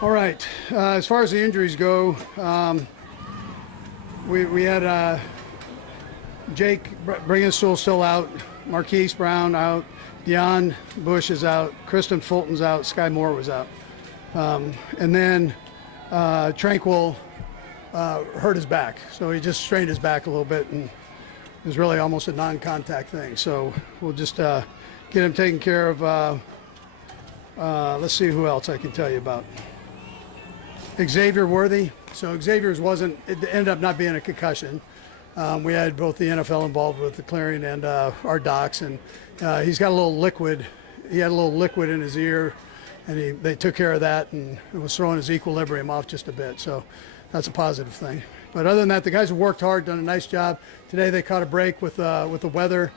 All right. As far as the injuries go, we had Jake Bringenstool still out, Marquise Brown out, Deion Bush is out, Kristen Fulton's out, Sky Moore was out. And then Tranquil hurt his back. So he just strained his back a little bit, and it was really almost a non-contact thing. So we'll just get him taken care of. Let's see who else I can tell you about. Xavier Worthy. So Xavier's it ended up not being a concussion. We had both the NFL involved with the clearing and our docs, and he's got a little liquid. He had a little liquid in his ear, and they took care of that, and it was throwing his equilibrium off just a bit. So that's a positive thing. But other than that, the guys have worked hard, done a nice job. Today they caught a break with the weather,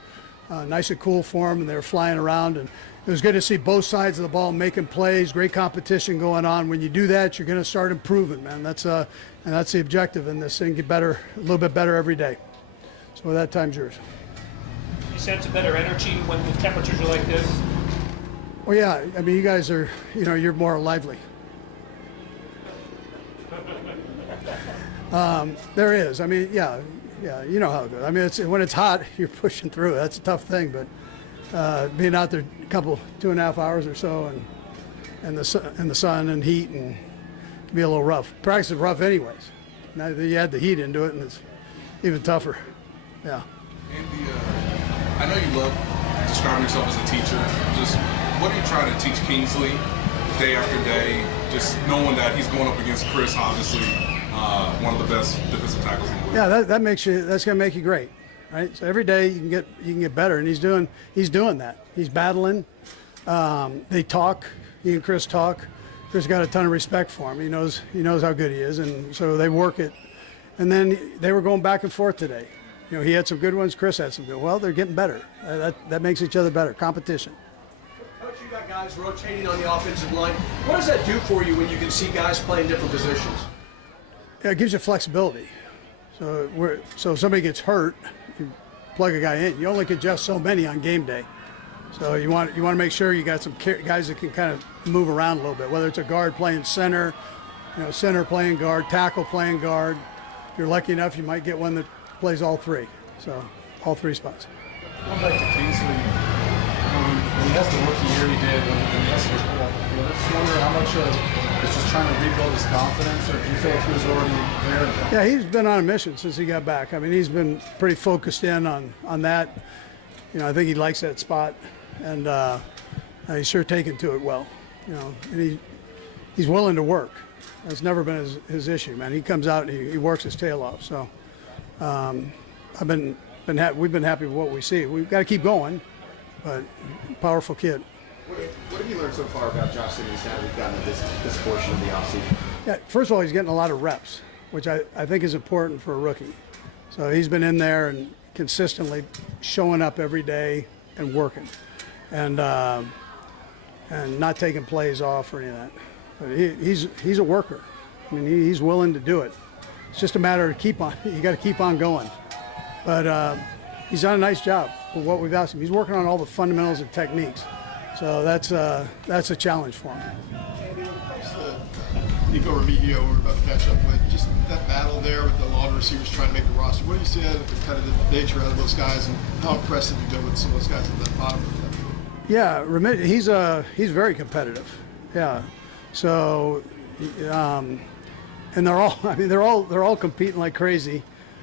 nice and cool for them, and they were flying around. And it was good to see both sides of the ball making plays, great competition going on. When you do that, you're going to start improving, man. That's the objective in this thing, get better, a little bit better every day. So with that, time's yours. You sense a better energy when the temperatures are like this? Well, yeah. I mean, you guys are, you're more lively. There is. I mean, yeah, you know how it goes. I mean, when it's hot, you're pushing through. That's a tough thing, but being out there 2.5 hours or so, and the sun and heat, and it can be a little rough. Practice is rough anyways. Now that you add the heat into it, and it's even tougher. Yeah. Andy, I know you love describing yourself as a teacher. Just what are you trying to teach Kingsley day after day? Just knowing that he's going up against Chris, obviously, one of the best defensive tackles in the league. Yeah, that's going to make you great, right? So every day you can get better, and he's doing that. He's battling. They talk. He and Chris talk. Chris got a ton of respect for him. He knows how good he is, and so they work it. And then they were going back and forth today. He had some good ones. Chris had some good. Well, they're getting better. That makes each other better. Competition. Coach, you got guys rotating on the offensive line. What does that do for you when you can see guys playing different positions? Yeah, it gives you flexibility. So if somebody gets hurt, you plug a guy in. You only can adjust so many on game day. So you want to make sure you got some guys that can kind of move around a little bit. Whether it's a guard playing center, center playing guard, tackle playing guard. If you're lucky enough, you might get one that plays all three. So all three spots. Going back to Kingsley, when he has the rookie year he did, when he has to pull off the field, I just wonder how much of it's just trying to rebuild his confidence, or do you feel like he was already there? Yeah, he's been on a mission since he got back. I mean, he's been pretty focused in on that. I think he likes that spot, and he's sure taken to it well. And he's willing to work. That's never been his issue, man. He comes out and he works his tail off. So we've been happy with what we see. We've got to keep going, but powerful kid. What have you learned so far about Josh Simmons now we've gotten to this portion of the offseason? Yeah, first of all, he's getting a lot of reps, which I think is important for a rookie. So he's been in there and consistently showing up every day and working, and not taking plays off or any of that. But he's a worker. I mean, he's willing to do it. It's just a matter of you got to keep on going. But he's done a nice job with what we've asked him. He's working on all the fundamentals and techniques. So that's a challenge for him. Andy, when it comes to Nico Remigio, we're about to catch up with, just that battle there with the long receivers trying to make the roster. What do you see out of the competitive nature of those guys, and how impressive you go with some of those guys at the bottom? Yeah, he's very competitive. Yeah, so and they're all competing like crazy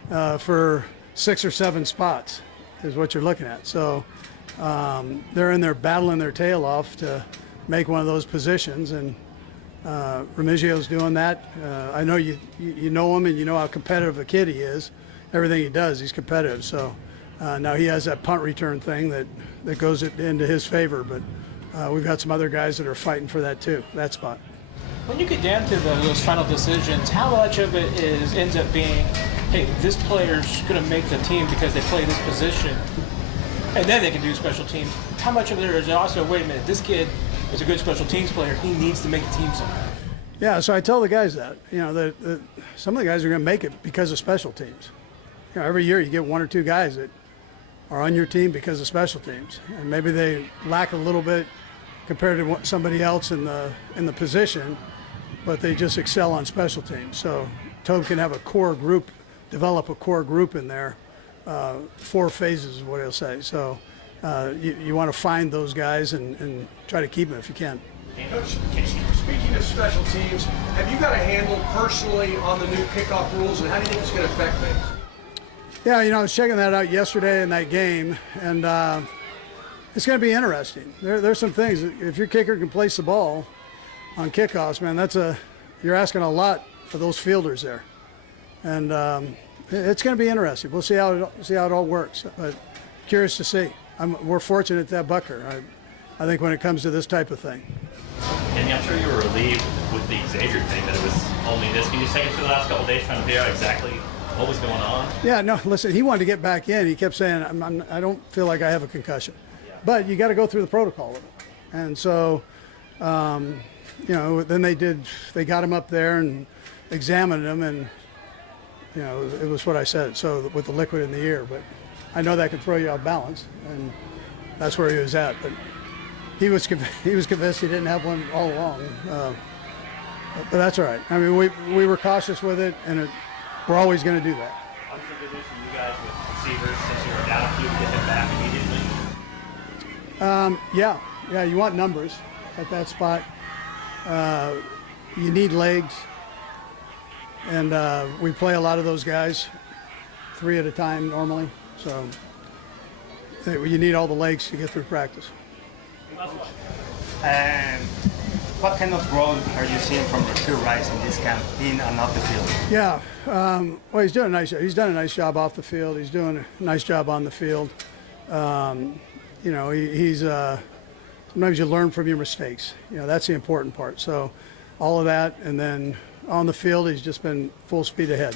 for 6 or 7 spots is what you're looking at. So they're in there battling their tail off to make one of those positions, and Remigio's doing that. I know you know him, and you know how competitive a kid he is. Everything he does, he's competitive. So now he has that punt return thing that goes into his favor, but we've got some other guys that are fighting for that too, that spot. When you get down to those final decisions, how much of it ends up being, hey, this player's going to make the team because they play this position, and then they can do special teams? How much of there is also, wait a minute, this kid is a good special teams player, he needs to make the team somehow? Yeah, so I tell the guys that, that some of the guys are going to make it because of special teams. Every year you get 1 or 2 guys that are on your team because of special teams, and maybe they lack a little bit compared to somebody else in the position, but they just excel on special teams. So Tobe can have a core group, develop a core group in there. 4 phases is what he'll say. So you want to find those guys and try to keep them if you can. Coach, speaking of special teams, have you got a handle personally on the new kickoff rules, and how do you think it's going to affect things? Yeah, I was checking that out yesterday in that game, and it's going to be interesting. There's some things. If your kicker can place the ball on kickoffs, man, you're asking a lot for those fielders there, and it's going to be interesting. We'll see how it all works. But curious to see. We're fortunate to have Bucker. I think when it comes to this type of thing. And I'm sure you were relieved with the Xavier thing that it was only this. Can you take us through the last couple of days trying to figure out exactly what was going on? Yeah, no, listen, he wanted to get back in. He kept saying, I don't feel like I have a concussion. Yeah. But you got to go through the protocol of it. And so, then they got him up there and examined him, and, it was what I said, so with the liquid in the ear. But I know that could throw you off balance, and that's where he was at. But he was convinced he didn't have one all along. But that's all right. I mean, we were cautious with it, and we're always going to do that. Obviously, good news for you guys with receivers since you were down a few to get him back immediately. Yeah, you want numbers at that spot. You need legs, and we play a lot of those guys, 3 at a time normally. So you need all the legs to get through practice. And what kind of growth are you seeing from Rasheed Rice in this camp, in and off the field? Yeah, well, he's doing a nice job. He's done a nice job off the field. He's doing a nice job on the field. He's sometimes you learn from your mistakes. That's the important part. So all of that, and then on the field, he's just been full speed ahead.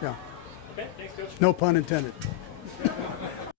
Yeah. Okay, thanks, Coach. No pun intended.